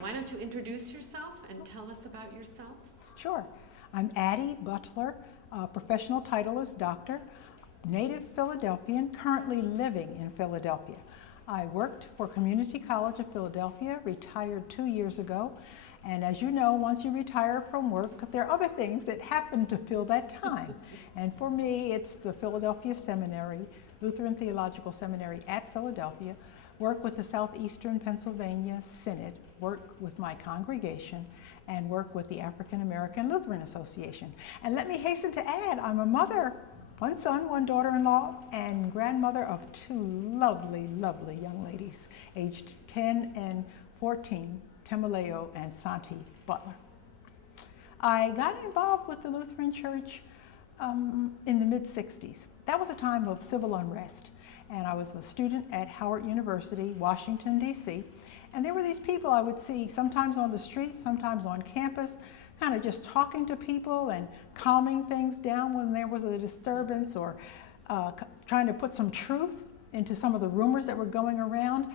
Why don't you introduce yourself and tell us about yourself? Sure. I'm Addie Butler. Professional title is doctor, native Philadelphian, currently living in Philadelphia. I worked for Community College of Philadelphia, retired 2 years ago, and as you know, once you retire from work, there are other things that happen to fill that time. And for me, it's the Philadelphia Seminary, Lutheran Theological Seminary at Philadelphia, work with the Southeastern Pennsylvania Synod, work with my congregation, and work with the African American Lutheran Association. And let me hasten to add, I'm a mother, one son, one daughter-in-law, and grandmother of two lovely, lovely young ladies, aged 10 and 14, Temaleo and Santi Butler. I got involved with the Lutheran Church in the mid-60s. That was a time of civil unrest, and I was a student at Howard University, Washington, D.C., and there were these people I would see sometimes on the street, sometimes on campus, kind of just talking to people and calming things down when there was a disturbance, or trying to put some truth into some of the rumors that were going around.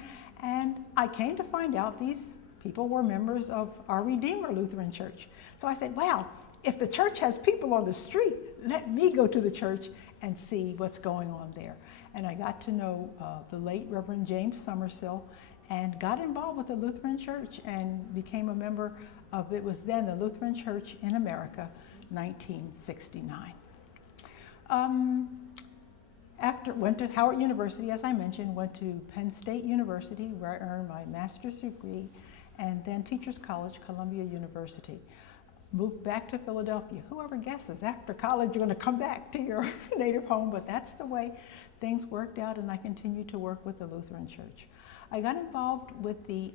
And I came to find out these people were members of our Redeemer Lutheran Church. So I said, well, if the church has people on the street, let me go to the church and see what's going on there. And I got to know the late Reverend James Somersill, and got involved with the Lutheran Church and became a member of, it was then the Lutheran Church in America, 1969. Went to Howard University, as I mentioned, went to Penn State University, where I earned my master's degree, and then Teachers College, Columbia University. Moved back to Philadelphia. Whoever guesses, after college you're going to come back to your native home, but that's the way things worked out, and I continued to work with the Lutheran Church. I got involved with the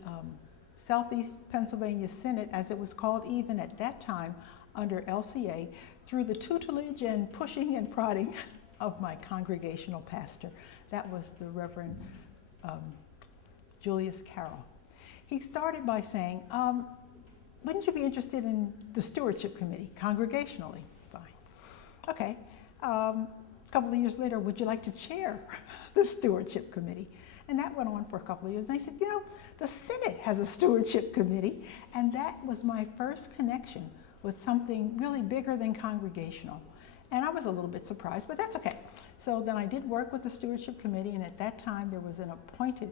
Southeast Pennsylvania Synod, as it was called even at that time, under LCA, through the tutelage and pushing and prodding of my congregational pastor. That was the Reverend Julius Carroll. He started by saying, wouldn't you be interested in the Stewardship Committee, congregationally? Fine. Okay. A couple of years later, would you like to chair the Stewardship Committee? And that went on for a couple of years. And I said, you know, the Synod has a Stewardship Committee, and that was my first connection with something really bigger than congregational. And I was a little bit surprised, but that's okay. So then I did work with the Stewardship Committee, and at that time there was an appointed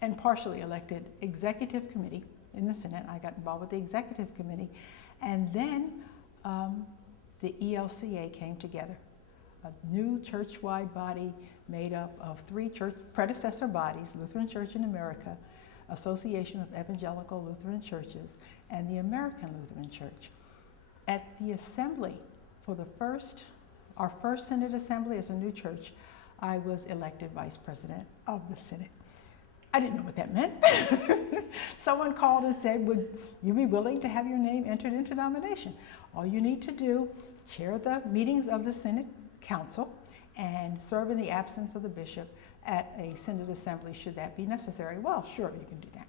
and partially elected executive committee in the Synod. I got involved with the executive committee, and then the ELCA came together, a new church-wide body made up of 3 church predecessor bodies, Lutheran Church in America, Association of Evangelical Lutheran Churches, and the American Lutheran Church. At the assembly, for our first Synod assembly as a new church, I was elected vice president of the Synod. I didn't know what that meant. Someone called and said, would you be willing to have your name entered into nomination? All you need to do, chair the meetings of the Synod Council, and serve in the absence of the bishop at a Synod assembly should that be necessary. Well, sure, you can do that.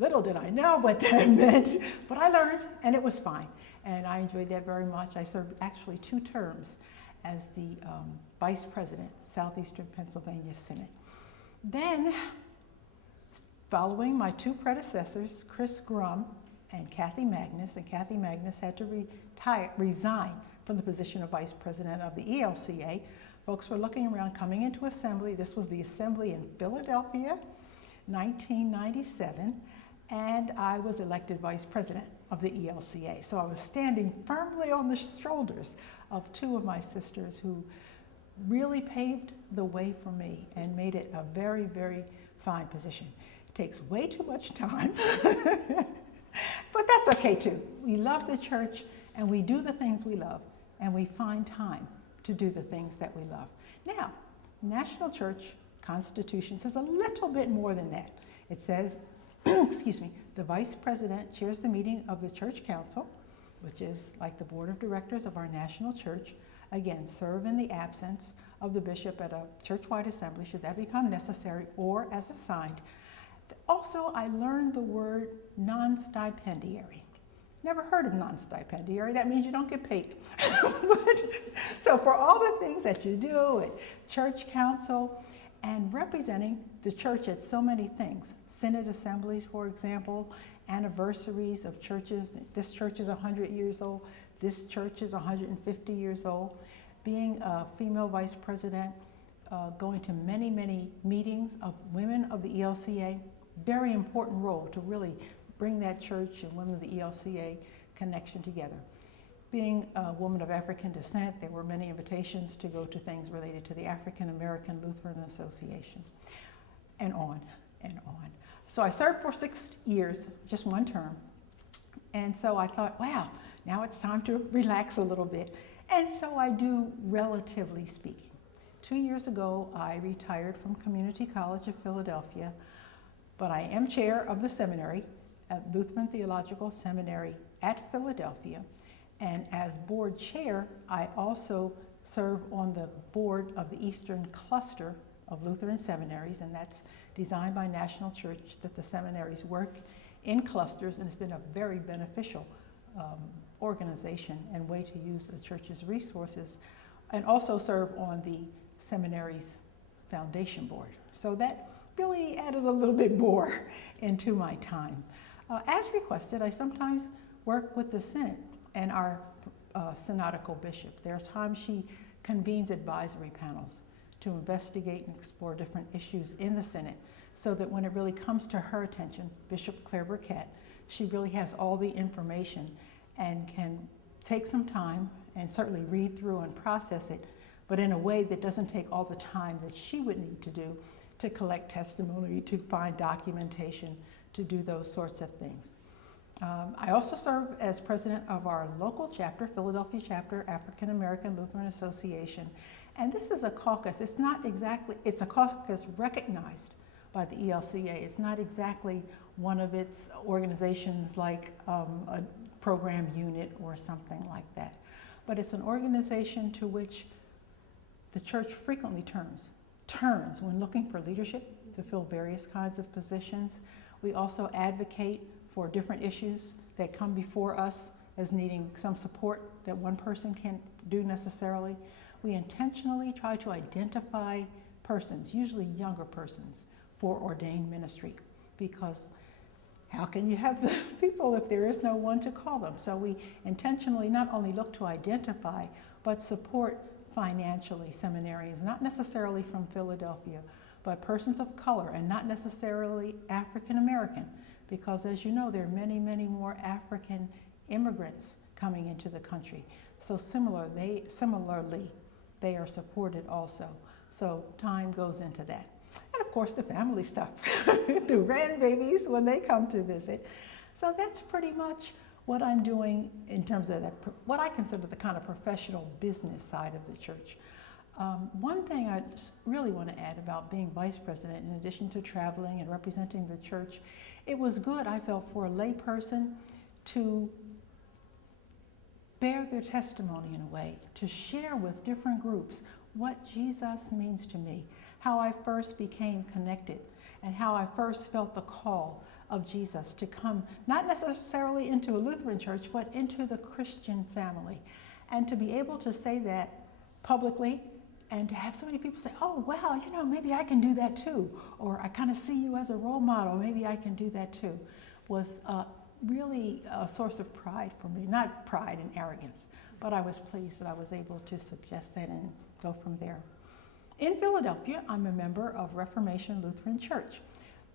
Little did I know what that meant, but I learned, and it was fine. And I enjoyed that very much. I served actually 2 terms as the vice president, Southeastern Pennsylvania Synod. Then, following my 2 predecessors, Chris Grum and Kathy Magnus had to resign from the position of vice president of the ELCA. Folks were looking around, coming into assembly. This was the assembly in Philadelphia, 1997, and I was elected vice president of the ELCA. So I was standing firmly on the shoulders of 2 of my sisters who really paved the way for me and made it a very, very fine position. It takes way too much time, but that's okay too. We love the church, and we do the things we love, and we find time to do the things that we love. Now, National Church Constitution says a little bit more than that. It says, excuse me, the vice president chairs the meeting of the church council, which is like the board of directors of our national church. Again, serve in the absence of the bishop at a church-wide assembly should that become necessary or as assigned. Also, I learned the word non-stipendiary. Never heard of non-stipendiary. That means you don't get paid. So for all the things that you do at church council and representing the church at so many things. Synod assemblies, for example, anniversaries of churches. This church is 100 years old. This church is 150 years old. Being a female vice president, going to many, many meetings of women of the ELCA, very important role to really bring that church and women of the ELCA connection together. Being a woman of African descent, there were many invitations to go to things related to the African American Lutheran Association, and on and on. So I served for 6 years, just one term, and so I thought, wow, now it's time to relax a little bit. And so I do, relatively speaking. 2 years ago, I retired from Community College of Philadelphia, but I am chair of the seminary at Lutheran Theological Seminary at Philadelphia. And as board chair, I also serve on the board of the Eastern Cluster of Lutheran Seminaries, and that's designed by National Church that the seminaries work in clusters, and it's been a very beneficial organization and way to use the church's resources, and also serve on the seminary's foundation board. So that really added a little bit more into my time. As requested, I sometimes work with the Synod and our synodical bishop. There's times she convenes advisory panels to investigate and explore different issues in the Synod, so that when it really comes to her attention, Bishop Claire Burkett, she really has all the information and can take some time and certainly read through and process it, but in a way that doesn't take all the time that she would need to do to collect testimony, to find documentation, to do those sorts of things. I also serve as president of our local chapter, Philadelphia Chapter, African American Lutheran Association. And this is a caucus. It's not exactly, it's a caucus recognized by the ELCA. It's not exactly one of its organizations like a program unit or something like that. But it's an organization to which the church frequently turns when looking for leadership to fill various kinds of positions. We also advocate for different issues that come before us as needing some support that one person can't do necessarily. We intentionally try to identify persons, usually younger persons, for ordained ministry, because how can you have the people if there is no one to call them? So we intentionally not only look to identify, but support financially seminarians, not necessarily from Philadelphia, but persons of color and not necessarily African American, because as you know, there are many, many more African immigrants coming into the country. So similarly, they are supported also. So time goes into that. And of course, the family stuff, the grandbabies when they come to visit. So that's pretty much what I'm doing in terms of that, what I consider the kind of professional business side of the church. One thing I really want to add about being vice president, in addition to traveling and representing the church, it was good, I felt, for a lay person to bear their testimony in a way, to share with different groups what Jesus means to me, how I first became connected, and how I first felt the call of Jesus to come, not necessarily into a Lutheran church, but into the Christian family. And to be able to say that publicly, and to have so many people say, oh, wow, you know, maybe I can do that too, or I kind of see you as a role model, maybe I can do that too, was really a source of pride for me. Not pride and arrogance, but I was pleased that I was able to suggest that and go from there. In Philadelphia, I'm a member of Reformation Lutheran Church,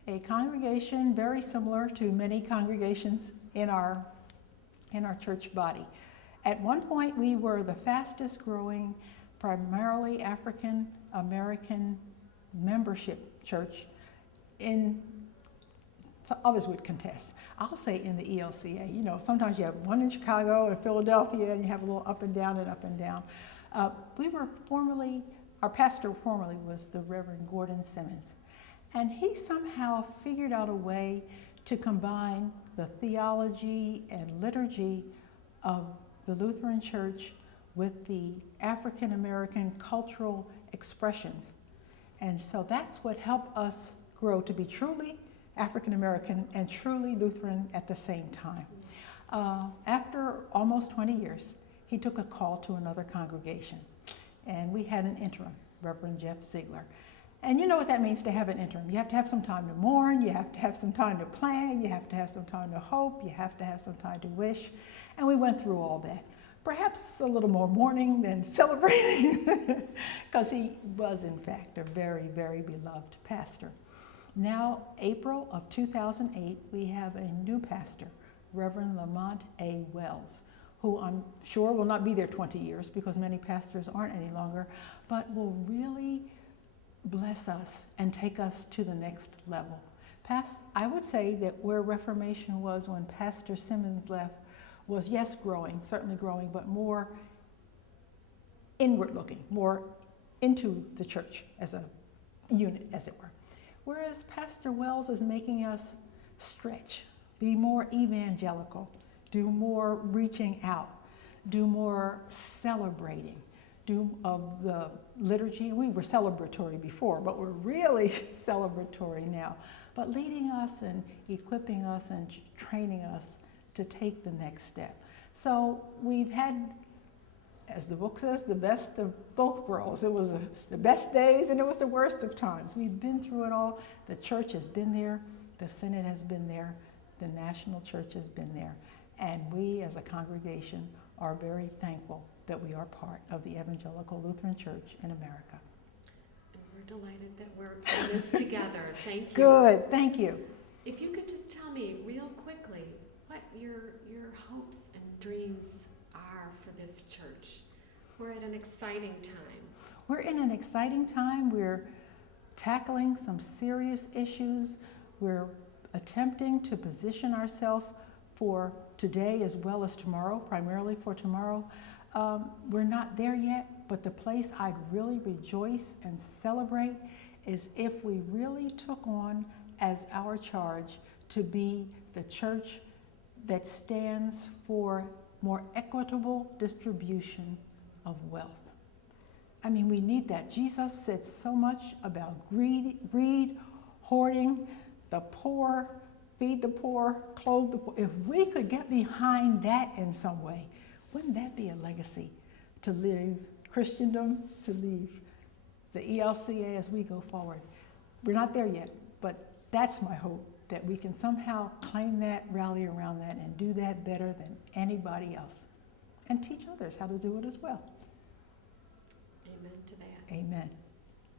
a congregation very similar to many congregations in our church body. At one point, we were the fastest growing, primarily African American membership church so others would contest. I'll say in the ELCA. You know, sometimes you have one in Chicago and Philadelphia, and you have a little up and down and up and down. Our pastor formerly was the Reverend Gordon Simmons, and he somehow figured out a way to combine the theology and liturgy of the Lutheran Church with the African American cultural expressions. And so that's what helped us grow to be truly African American and truly Lutheran at the same time. After almost 20 years, he took a call to another congregation, and we had an interim, Reverend Jeff Ziegler. And you know what that means to have an interim. You have to have some time to mourn, you have to have some time to plan, you have to have some time to hope, you have to have some time to wish. And we went through all that. Perhaps a little more mourning than celebrating, because he was in fact a very, very beloved pastor. Now, April of 2008, we have a new pastor, Reverend Lamont A. Wells, who I'm sure will not be there 20 years because many pastors aren't any longer, but will really bless us and take us to the next level. I would say that where Reformation was when Pastor Simmons left was, yes, growing, certainly growing, but more inward looking, more into the church as a unit, as it were. Whereas Pastor Wells is making us stretch, be more evangelical, do more reaching out, do more celebrating, do of the liturgy. We were celebratory before, but we're really celebratory now. But leading us and equipping us and training us to take the next step. So we've had, as the book says, the best of both worlds. It was the best days and it was the worst of times. We've been through it all. The church has been there. The Synod has been there. The National Church has been there. And we as a congregation are very thankful that we are part of the Evangelical Lutheran Church in America. And we're delighted that we're in this together. Thank you. Good, thank you. If you could just tell me real quickly what your hopes and dreams are for this church. We're at an exciting time. We're in an exciting time. We're tackling some serious issues. We're attempting to position ourselves for today as well as tomorrow, primarily for tomorrow. We're not there yet, but the place I'd really rejoice and celebrate is if we really took on as our charge to be the church that stands for more equitable distribution of wealth. I mean, we need that. Jesus said so much about greed, hoarding, the poor, feed the poor, clothe the poor. If we could get behind that in some way, wouldn't that be a legacy to leave Christendom, to leave the ELCA as we go forward? We're not there yet, but that's my hope, that we can somehow claim that, rally around that, and do that better than anybody else. And teach others how to do it as well. Amen to that. Amen.